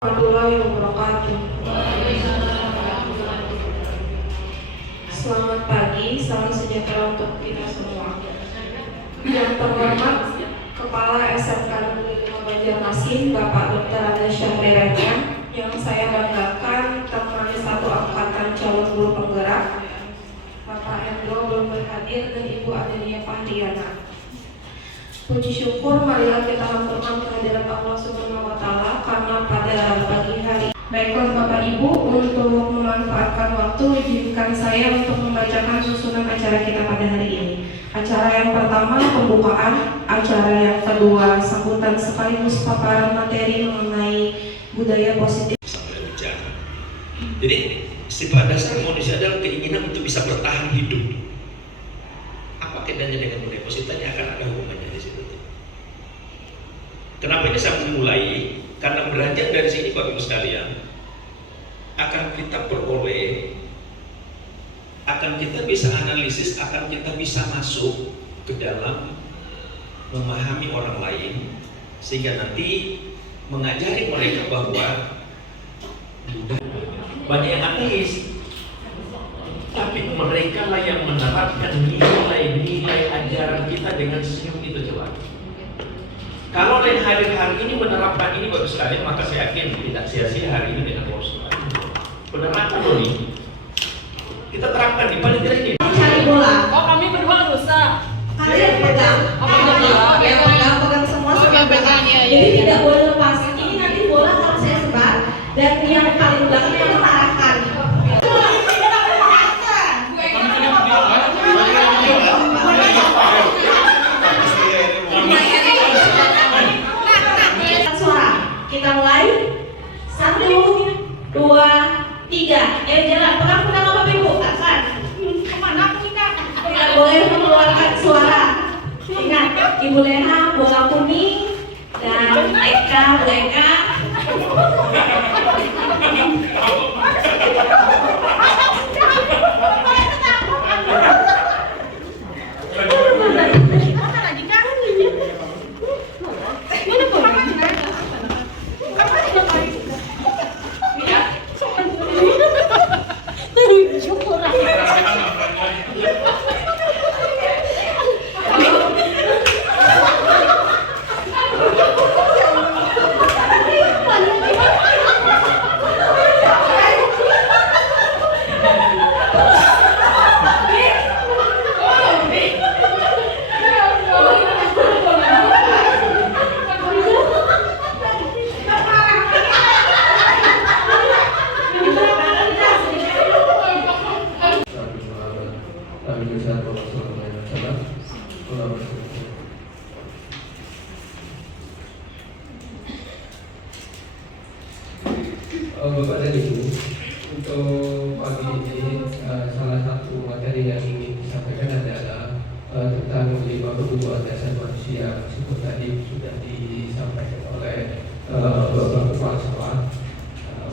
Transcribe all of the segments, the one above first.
Warahmatullahi wabarakatuh. Selamat pagi, salam sejahtera untuk kita semua. Yang terhormat Kepala SMK Negeri 5 Banjarmasin, Bapak Dr. Ade Syahriranya, yang saya banggakan teman satu angkatan calon guru penggerak, Bapak Endro belum berhadir, dan Ibu Adelia Pahriana. Puji syukur marilah kita haturkan kehadiran Allah Subhanahu wa Ta'ala karena pada pagi hari. Baiklah Bapak Ibu, untuk memanfaatkan waktu izinkan saya untuk membacakan susunan acara kita pada hari ini. Acara yang pertama pembukaan, acara yang kedua sambutan sekaligus paparan materi mengenai budaya positif. Jadi sifat dasar manusia adalah keinginan untuk bisa bertahan hidup. Apa kaitannya dengan budaya positif? Akan ada hubungannya di situ. Kenapa ini saya memulai? Karena beranjak dari sini Bapak Ibu sekalian, akan kita peroleh, akan kita bisa analisis, akan kita bisa masuk ke dalam memahami orang lain, sehingga nanti mengajari mereka bahwa banyak yang ateis, tapi mereka lah yang menerapkan nilai-nilai ajaran kita dengan senyum itu. Coba kalau lain hari ini menerapkan ini Bapak sekalian, maka saya yakin tidak sia-sia hari ini dengan Rasul. Penerapan ini kita terapkan di paling tidak ini. Cari bola. Oh, kami berdua rusak. Kalian pegang. Pegang semua sama pegang. Jadi tidak boleh lepas. Ini nanti bola kalau saya sebar dan yang paling belakang itu arahkan. Kita mulai 1, 2, 3. Jalan. Pegang Bapak Ibu. Akan. Kemana aku Ika? Tidak boleh mengeluarkan suara. Ingat, Ibu Lena bola kuning dan Eka Bu Eka. Bapak dan Ibu, untuk pagi ini salah satu materi yang ingin disampaikan adalah tentang 5 kebutuhan dasar manusia, meskipun tadi sudah disampaikan oleh Bapak Kepala Sekolah.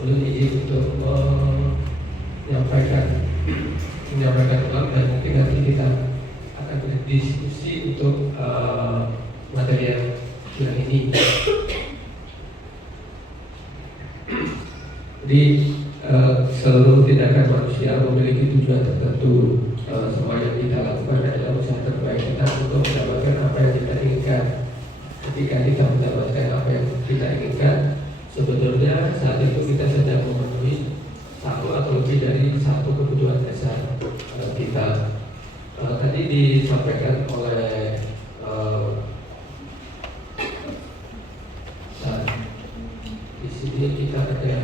Ulun izin untuk menyampaikan ulang, dan mungkin nanti kita akan berdiskusi untuk materi yang ini. Jadi seluruh tindakan manusia memiliki tujuan tertentu. Semua yang kita lakukan adalah usaha terbaik kita untuk mendapatkan apa yang kita inginkan. Ketika kita mendapatkan apa yang kita inginkan, sebetulnya saat itu kita sedang memenuhi satu atau lebih dari satu kebutuhan dasar kita. Tadi disampaikan oleh di sini kita ada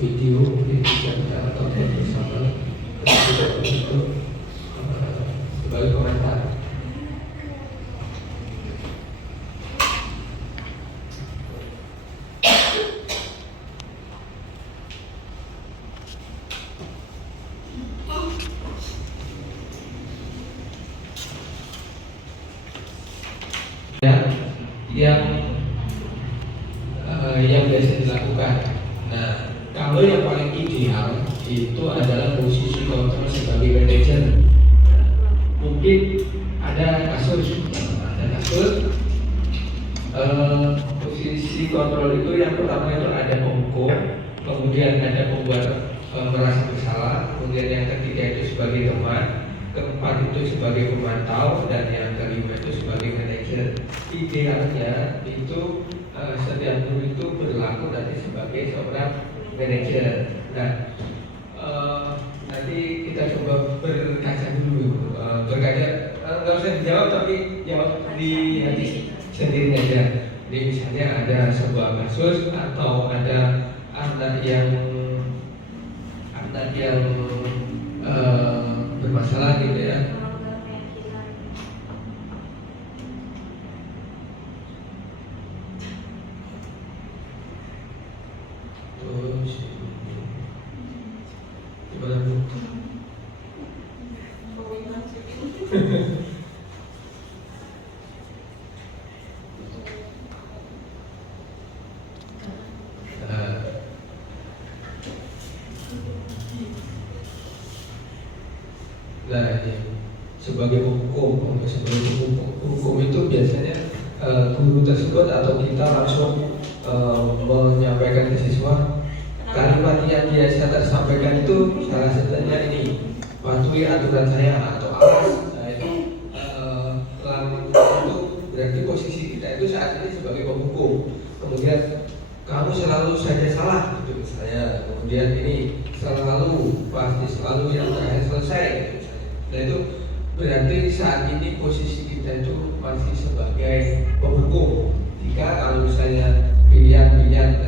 video, mungkin bisa kita tonton bersama untuk sebagai komentar. Yang biasa dilakukan. Nah, kalau yang paling ideal itu adalah posisi kontrol sebagai manajer. Mungkin ada kasus posisi kontrol itu yang pertama itu ada penghukum, kemudian ada pembuat merasa bersalah, kemudian yang ketiga itu sebagai teman, keempat itu sebagai pemantau, dan yang kelima itu sebagai manajer. Idealnya itu setiap guru itu berlaku nanti sebagai seorang manajer. Nah, nanti kita coba berkaca dulu, nggak usah dijawab tapi jawab di hati sendiri aja. Jadi misalnya ada sebuah kasus atau ada anak yang bermasalah gitu ya. Terus gimana Bu? Nah, sebagai hukum itu biasanya guru tersebut atau kita langsung menyampaikan ke siswa kalimat yang biasa tersampaikan itu salah satunya ini, patuhi aturan saya atau alas. Nah itu berarti posisi kita itu saat ini sebagai penghukum. Kemudian kamu selalu saja salah gitu misalnya. Kemudian ini selalu pasti selalu yang terakhir selesai gitu. Nah itu berarti saat ini posisi kita itu masih sebagai penghukum. Jika kalau misalnya pilihan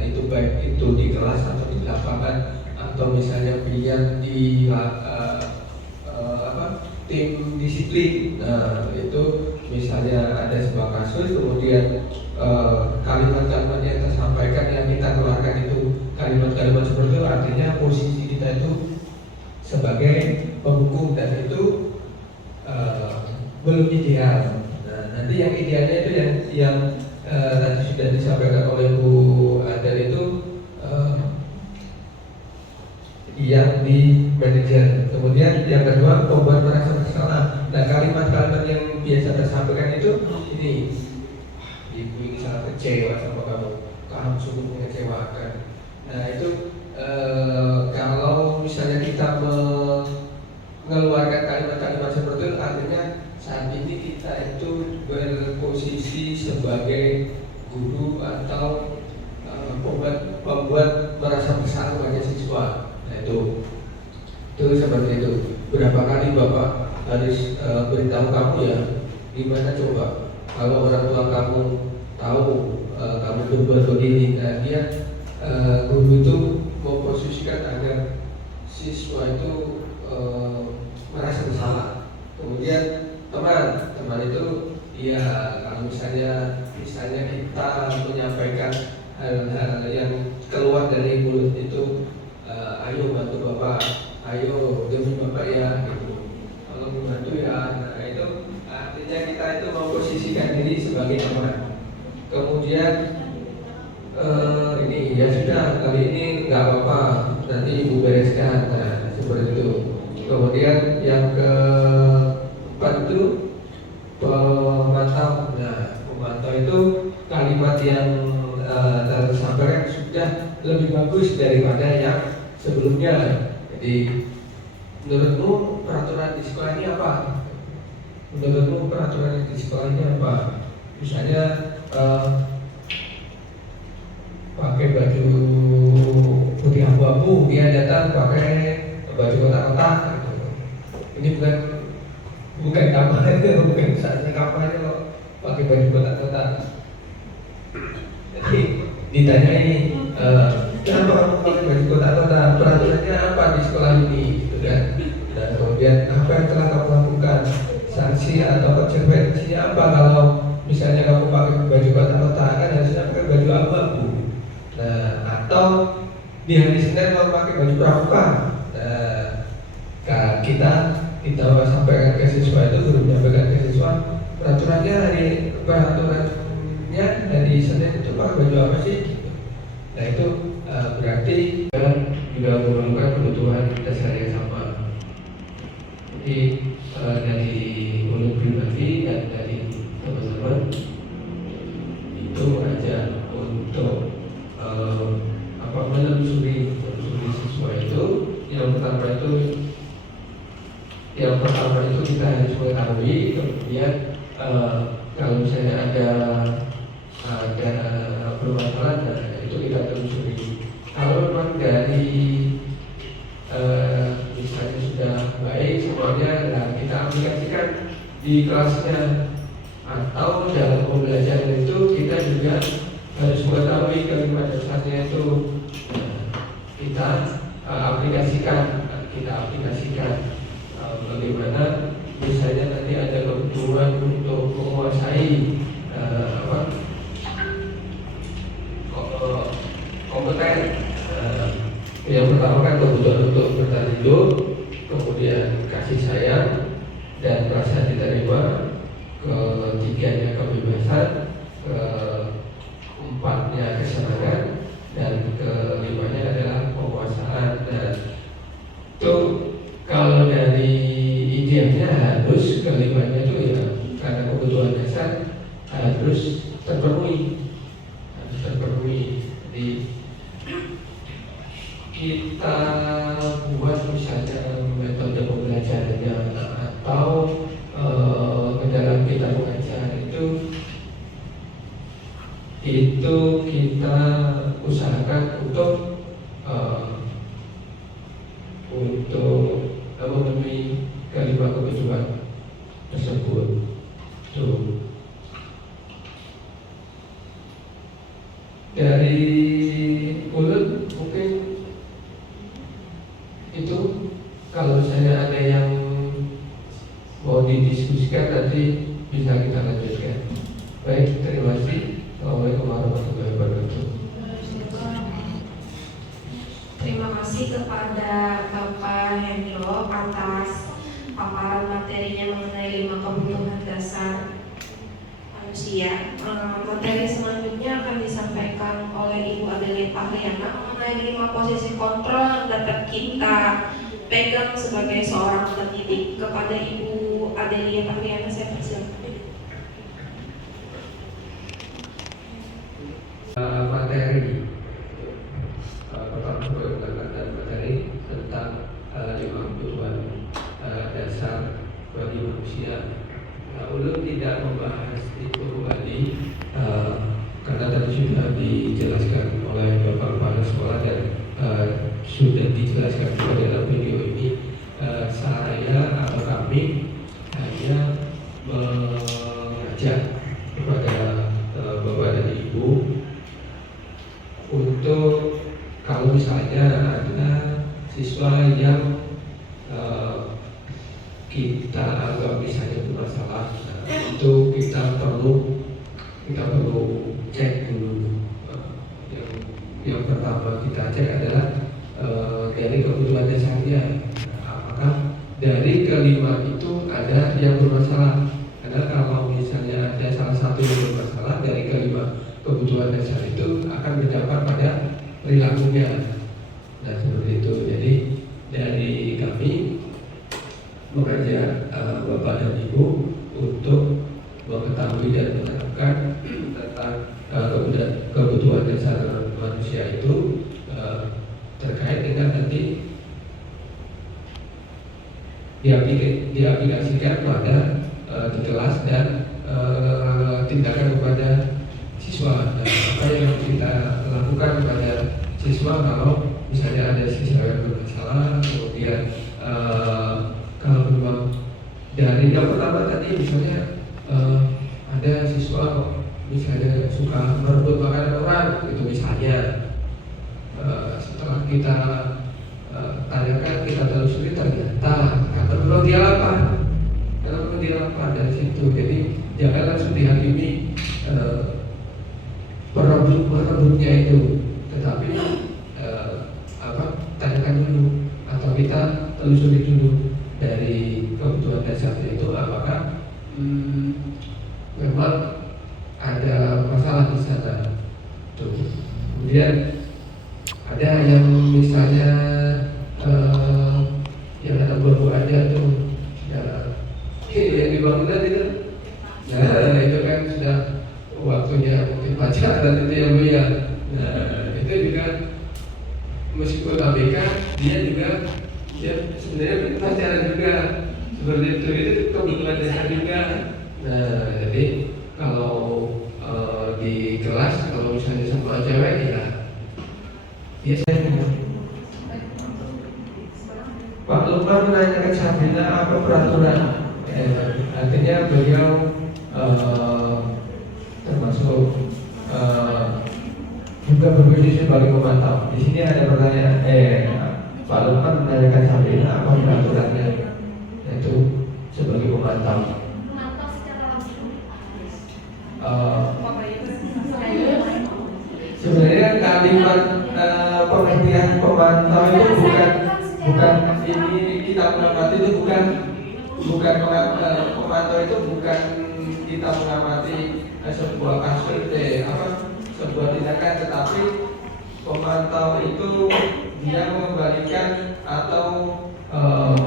itu baik itu di kelas atau di lapangan atau misalnya pilihan di tim disiplin. Nah itu misalnya ada sebuah kasus, kemudian kalimat-kalimat yang tersampaikan yang kita keluarkan itu kalimat-kalimat seperti itu, artinya posisi kita itu sebagai penghukum dan itu belum ideal. Nah, nanti yang idealnya itu yang tadi sudah disampaikan oleh Bu Adel itu yang di manajer. Kemudian yang kedua pembuat merasa bersalah. Nah kalimat-kalimat yang biasa tersampaikan itu ini, ibu ini sangat kecewa sama kamu sungguh mengecewakan. Nah itu kalau misalnya kita mengeluarkan kalimat-kalimat seperti itu, artinya saat ini kita itu berposisi sebagai guru atau pembuat merasa bersalah pada siswa. Nah itu seperti itu. Berapa kali Bapak harus beritahu kamu ya, gimana coba kalau orang tua kamu tahu kamu berbuat begini. Nah dia guru itu memposisikan agar siswa itu merasa bersalah. Kemudian teman itu ya kalau misalnya kita menyampaikan hal-hal yang keluar dari mulut itu, ayo bantu Bapak, ayo demi Bapak ya gitu, kalau membantu ya. Nah itu artinya kita itu memposisikan diri sebagai teman. Kemudian ini ya sudah, kali ini nggak apa-apa, nanti ibu bereskan. Nah yang sebelumnya. Jadi menurutmu peraturan di sekolah ini apa? Menurutmu peraturan di sekolah ini apa? Misalnya pakai baju putih abu-abu, dia datang pakai baju kotak-kotak. Gitu. Ini bukan kampanye, bukan saatnya kampanye kalau pakai baju kotak-kotak. Jadi ditanyai, kenapa kamu pakai baju kotak-kotak? Peraturannya apa di sekolah ini? Gitu kan? Dan kemudian apa yang telah kamu lakukan? Sanksi atau konsekuensinya apa kalau misalnya kamu pakai baju kotak-kotak? Kan harusnya pakai baju abu-abu. Nah, atau di hari Senin kamu pakai baju pramuka. Nah, kita sampaikan ke siswa itu, guru menyampaikan ke siswa peraturannya dari Senin itu pakai baju apa sih? Nah itu berarti juga memerlukan kebutuhan dasar yang sama. Jadi dari mulut pribadi dan dari teman-teman itu aja untuk menelusuri siswa itu. Yang pertama itu kita harus mengetahui, kemudian kalau misalnya ada permasalahan, nah, itu kita telusuri. Kalau memang dari misalnya sudah baik semuanya, nah kita aplikasikan di kelasnya. Atau dalam pembelajaran itu kita juga harus mengetahui kalimat dasarnya itu. Kita aplikasikan bagaimana misalnya nanti ada kebutuhan untuk menguasai kompeten. Yang pertama kan kebutuhan untuk bertahan hidup, kemudian kasih sayang dan rasa diterima, ketiganya kebebasan, keempatnya kesenangan, dan kelimanya adalah penguasaan. Dan itu kalau dari idealnya harus kelimanya itu ya karena kebutuhan dasar harus terpenuhi. Jadi kita buat misalnya metode pembelajarannya atau dalam kita mengajar itu kita usahakan untuk memenuhi kelima kebutuhan tersebut. Tuh. Dari mulut mungkin itu, kalau misalnya ada yang mau didiskusikan nanti bisa kita lanjutkan. Baik, terima kasih. Assalamualaikum warahmatullahi wabarakatuh. Terima kasih kepada Bapak Hendro atas paparan materinya mengenai 5 kebutuhan dasar manusia. Materi selanjutnya akan disampaikan oleh Ibu Adelia Pahriana mengenai 5 posisi kontrol yang dapat kita pegang sebagai seorang pendidik. Kepada Ibu Adelia Pahriana saya persilakan. Materi pertama menggunakan materi tentang 5 kebutuhan dasar bagi manusia. Ulun tidak membahas itu kembali karena tadi sudah dijelaskan oleh Bapak Kepala Sekolah dan sudah dijelaskan juga dalam video ini. Saya atau kami hanya mengajak kepada Bapak dan Ibu untuk kalau misalnya ada siswa yang kita anggap misalnya bermasalah, itu kita perlu cek dulu. Yang pertama kita cek adalah dari kebutuhan dasarnya, apakah dari kelima itu ada yang bermasalah. Karena kalau misalnya ada salah satu yang bermasalah dari kelima kebutuhan dasar itu akan berdampak pada perilakunya. Nah seperti itu. Jadi dari kami mengajak Bapak dan Ibu untuk mengetahui dan menerapkan tentang kebutuhan dasar manusia itu terkait diaplikasikan pada di kelas dan tindakan kepada siswa. Dan apa yang kita lakukan kepada siswa kalau misalnya ada siswa yang bermasalah, kemudian kalau memang dari yang pertama tadi misalnya ada siswa misalnya suka merebut makanan orang, itu misalnya setelah kita tanyakan, kita telusuri ternyata perlu dilakukan dari situ. Jadi jangan langsung dihakimi perebutnya itu, tetapi tanyakan dulu atau kita telusuri dulu dari kebutuhan dasarnya itu apakah memang ada masalah di sana. Tuh. Kemudian ada yang misalnya yang ada buah-buahnya tuh, ya, yang di bangunan itu, nah itu kan sudah waktunya mungkin pacaran itu yang mulia. Nah itu juga meskipun ABK dia juga ya sebenarnya pacaran juga seperti itu kebutuhan dasar juga. Nah jadi kalau di kelas kalau misalnya sama cewek ya biasanya Pak Lukman menanyakan Sabrina apa peraturan. Artinya beliau termasuk juga berposisi sebagai pemantau. Di sini ada pertanyaan, Pak Lukman menanyakan Sabrina apa peraturannya, yaitu sebagai pemantau. Memantau secara langsung. Sebenarnya kalimat pengertian pemantau itu bukan ini kita mengamati itu bukan pemantau itu bukan kita mengamati sebuah kasus sebuah tindakan, tetapi pemantau itu dia mengembalikan atau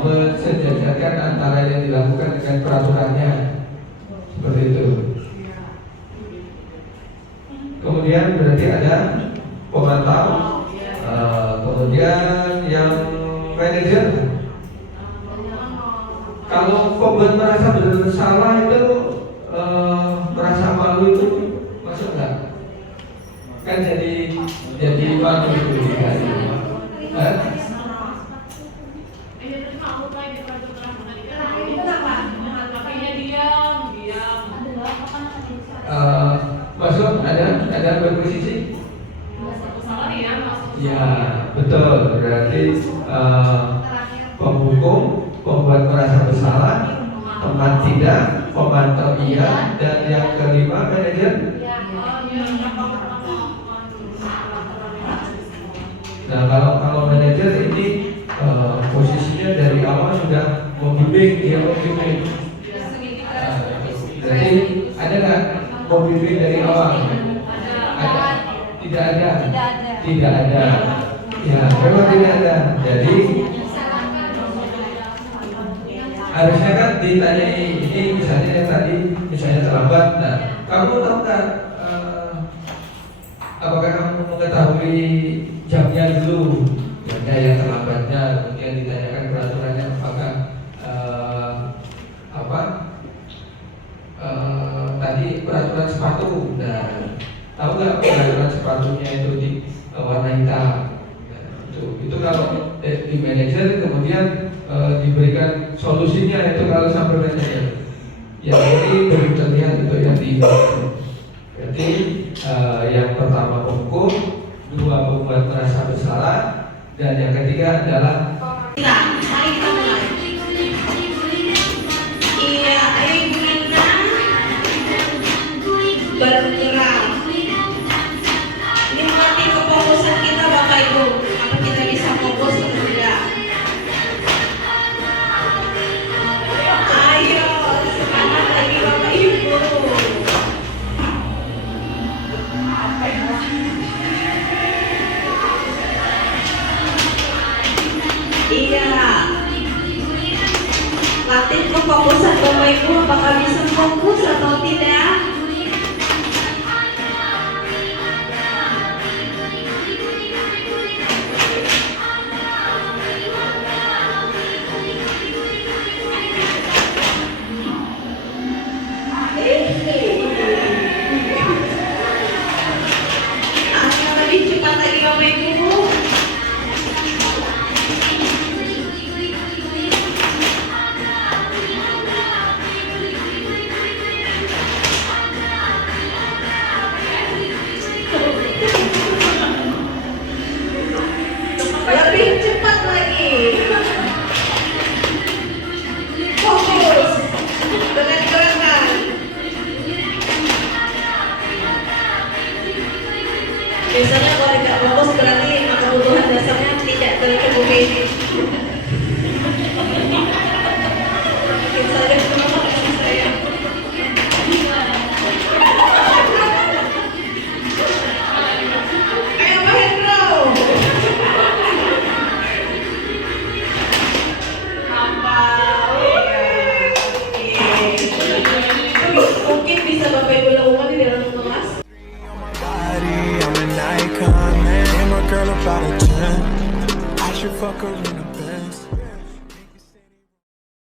mensejajarkan antara yang dilakukan dengan peraturannya, seperti itu. Kemudian berarti ada pemantau, kemudian yang manajer. Kalau pembuat merasa bersalah itu merasa malu itu masuk nggak? Kan jadi malu itu kan? Masuk ada berposisi? Ya betul, berarti penghukum, pembuat merasa bersalah, teman tidak, pemantau iya, dan yang kelima manajer. Nah kalau manajer ini posisinya dari awal sudah membimbing, dia membimbing. Jadi ada nggak membimbing dari awal? Ada? Tidak ada. Ya memang tidak ada. Jadi harusnya kan ditanyai ini misalnya yang tadi misalnya terlambat. Nah kamu tahu nggak? Apakah kamu mengetahui jamnya dulu? Jamnya yang terlambatnya, kemudian ditanyakan peraturannya apakah tadi peraturan sepatu. Nah tahu nggak peraturan sepatunya itu di warna hitam? Nah, itu kalau di manajer kemudian diberikan solusinya itu kalau sampai manajer. Yang ini belum terlihat untuk yang di berarti yang pertama penghukum, dua pembuat merasa bersalah, dan yang ketiga adalah Mari kita mulai. Iya, ayo Ibu Nina bergerak. Ini melatih kefokusan kita Bapak Ibu. Apa kita bisa fokus atau tidak? Ayo, semangat lagi Bapak Ibu. Iya. Latih kefokusan Bapak Ibu, apakah bisa fokus atau tidak? Biasanya kalau tidak fokus berarti kebutuhan dasarnya tidak terpenuhi. Mungkin saja kenapa saya. Ayo Pak Hendro. Mungkin bisa Bapak Ibu lakukan di dalam kelas. I'm an icon, man. I'm a girl about a 10. I should fuck her.